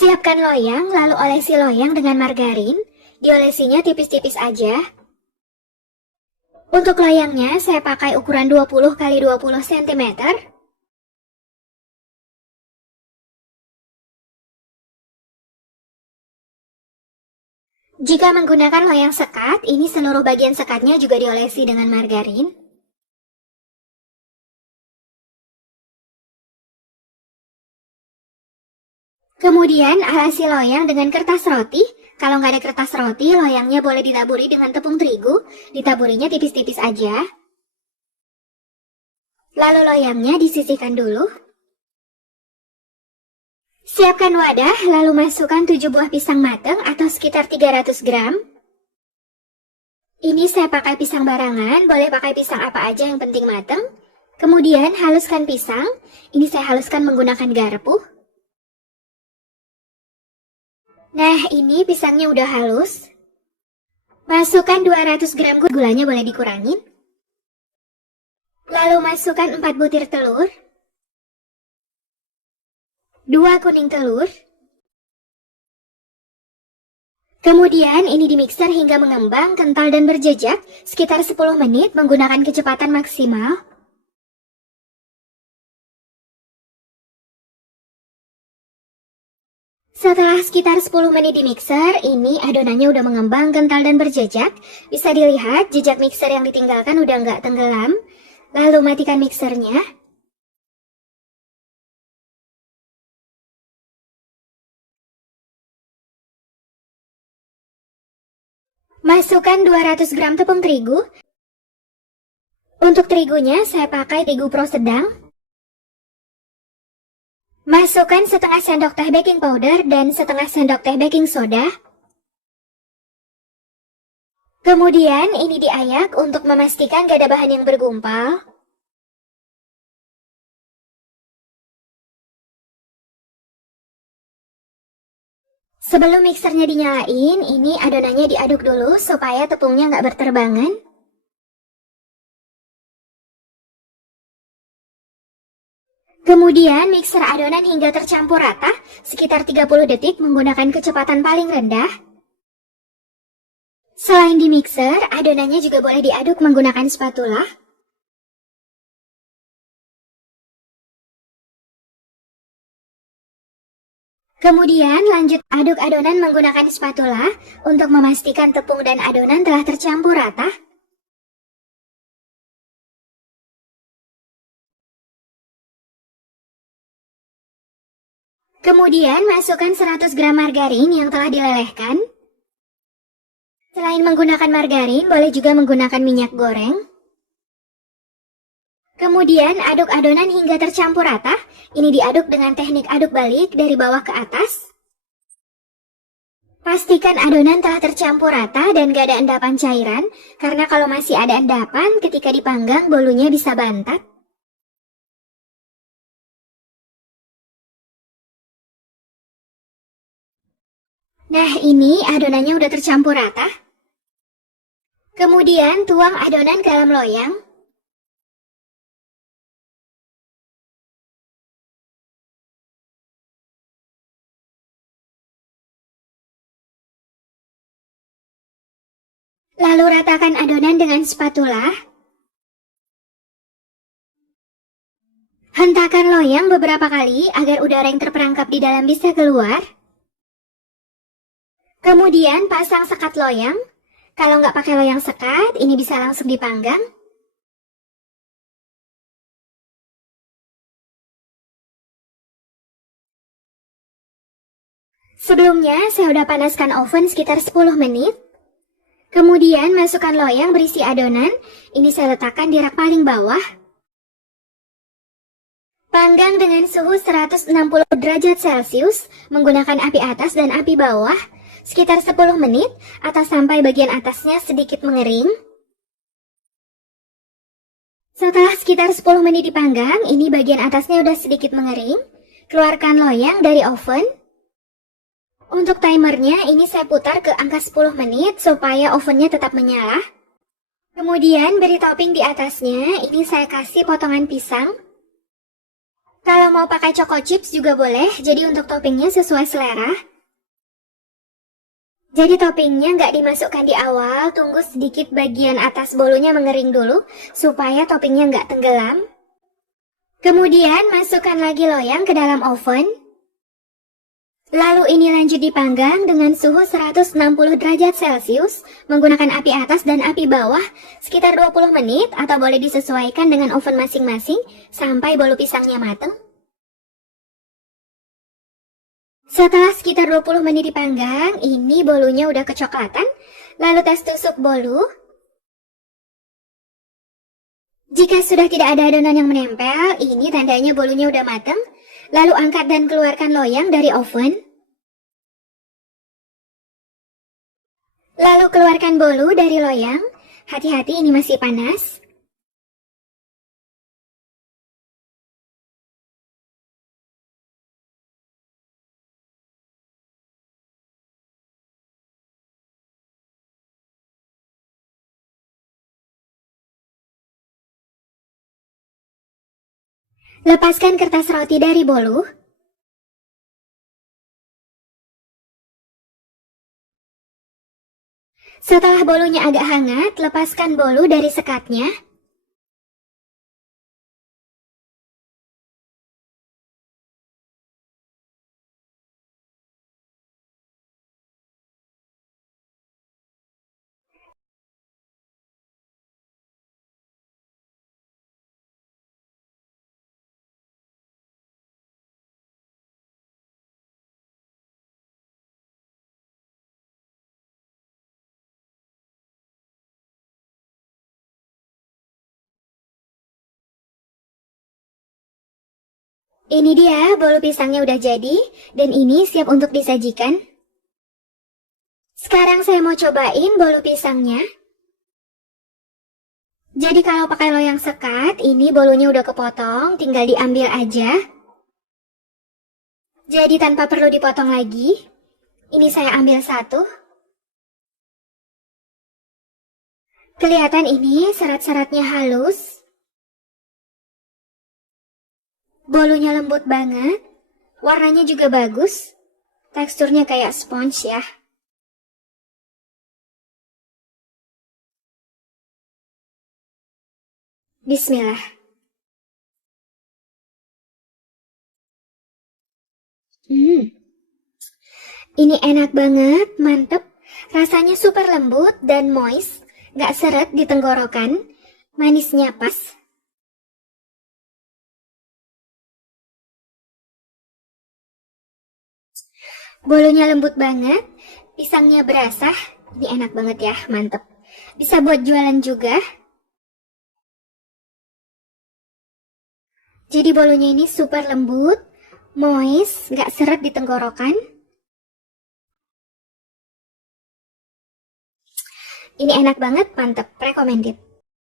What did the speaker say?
Siapkan loyang, lalu olesi loyang dengan margarin. Diolesinya tipis-tipis aja. Untuk loyangnya saya pakai ukuran 20 x 20 cm. Jika menggunakan loyang sekat, ini seluruh bagian sekatnya juga diolesi dengan margarin. Kemudian alasi loyang dengan kertas roti. Kalau nggak ada kertas roti, loyangnya boleh ditaburi dengan tepung terigu. Ditaburinya tipis-tipis aja. Lalu loyangnya disisihkan dulu. Siapkan wadah, lalu masukkan 7 buah pisang matang atau sekitar 300 gram. Ini saya pakai pisang barangan, boleh pakai pisang apa aja yang penting matang. Kemudian haluskan pisang. Ini saya haluskan menggunakan garpu. Nah, ini pisangnya udah halus. Masukkan 200 gram gulanya, boleh dikurangin. Lalu masukkan 4 butir telur. 2 kuning telur. Kemudian ini dimixer hingga mengembang, kental dan berjejak, sekitar 10 menit menggunakan kecepatan maksimal. Setelah sekitar 10 menit di mixer, ini adonannya udah mengembang, kental dan berjejak. Bisa dilihat jejak mixer yang ditinggalkan udah nggak tenggelam. Lalu matikan mixernya. Masukkan 200 gram tepung terigu. Untuk terigunya saya pakai terigu pro sedang. Masukkan setengah sendok teh baking powder dan setengah sendok teh baking soda. Kemudian ini diayak untuk memastikan gak ada bahan yang bergumpal. Sebelum mixernya dinyalain, ini adonannya diaduk dulu supaya tepungnya nggak berterbangan. Kemudian mixer adonan hingga tercampur rata, sekitar 30 detik menggunakan kecepatan paling rendah. Selain di mixer, adonannya juga boleh diaduk menggunakan spatula. Kemudian lanjut aduk adonan menggunakan spatula untuk memastikan tepung dan adonan telah tercampur rata. Kemudian masukkan 100 gram margarin yang telah dilelehkan. Selain menggunakan margarin, boleh juga menggunakan minyak goreng. Kemudian aduk adonan hingga tercampur rata. Ini diaduk dengan teknik aduk balik dari bawah ke atas. Pastikan adonan telah tercampur rata dan gak ada endapan cairan, karena kalau masih ada endapan ketika dipanggang bolunya bisa bantat. Nah, ini adonannya udah tercampur rata. Kemudian tuang adonan ke dalam loyang. Lalu ratakan adonan dengan spatula. Hentakan loyang beberapa kali agar udara yang terperangkap di dalam bisa keluar. Kemudian pasang sekat loyang. Kalau nggak pakai loyang sekat, ini bisa langsung dipanggang. Sebelumnya, saya udah panaskan oven sekitar 10 menit. Kemudian masukkan loyang berisi adonan. Ini saya letakkan di rak paling bawah. Panggang dengan suhu 160 derajat Celcius menggunakan api atas dan api bawah sekitar 10 menit atau sampai bagian atasnya sedikit mengering. Setelah sekitar 10 menit dipanggang, ini bagian atasnya udah sedikit mengering. Keluarkan loyang dari oven. Untuk timernya, ini saya putar ke angka 10 menit supaya ovennya tetap menyala. Kemudian beri topping di atasnya, ini saya kasih potongan pisang. Kalau mau pakai choco chips juga boleh, jadi untuk toppingnya sesuai selera. Jadi toppingnya nggak dimasukkan di awal, tunggu sedikit bagian atas bolunya mengering dulu, supaya toppingnya nggak tenggelam. Kemudian masukkan lagi loyang ke dalam oven. Lalu ini lanjut dipanggang dengan suhu 160 derajat Celcius, menggunakan api atas dan api bawah sekitar 20 menit atau boleh disesuaikan dengan oven masing-masing sampai bolu pisangnya matang. Setelah sekitar 20 menit dipanggang, ini bolunya udah kecoklatan. Lalu tes tusuk bolu. Jika sudah tidak ada adonan yang menempel, ini tandanya bolunya udah matang. Lalu angkat dan keluarkan loyang dari oven. Lalu keluarkan bolu dari loyang. Hati-hati ini masih panas. Lepaskan kertas roti dari bolu. Setelah bolunya agak hangat, lepaskan bolu dari sekatnya. Ini dia, bolu pisangnya udah jadi, dan ini siap untuk disajikan. Sekarang saya mau cobain bolu pisangnya. Jadi kalau pakai loyang sekat, ini bolunya udah kepotong, tinggal diambil aja. Jadi tanpa perlu dipotong lagi. Ini saya ambil satu. Kelihatan ini serat-seratnya halus. Bolunya lembut banget. Warnanya juga bagus. Teksturnya kayak sponge ya. Bismillah. Ini enak banget, mantep. Rasanya super lembut dan moist. Gak seret di tenggorokan. Manisnya pas. Bolunya lembut banget. Pisangnya berasa. Ini enak banget ya, mantep. Bisa buat jualan juga. Jadi bolunya ini super lembut, moist, gak seret di tenggorokan. Ini enak banget, mantep, recommended.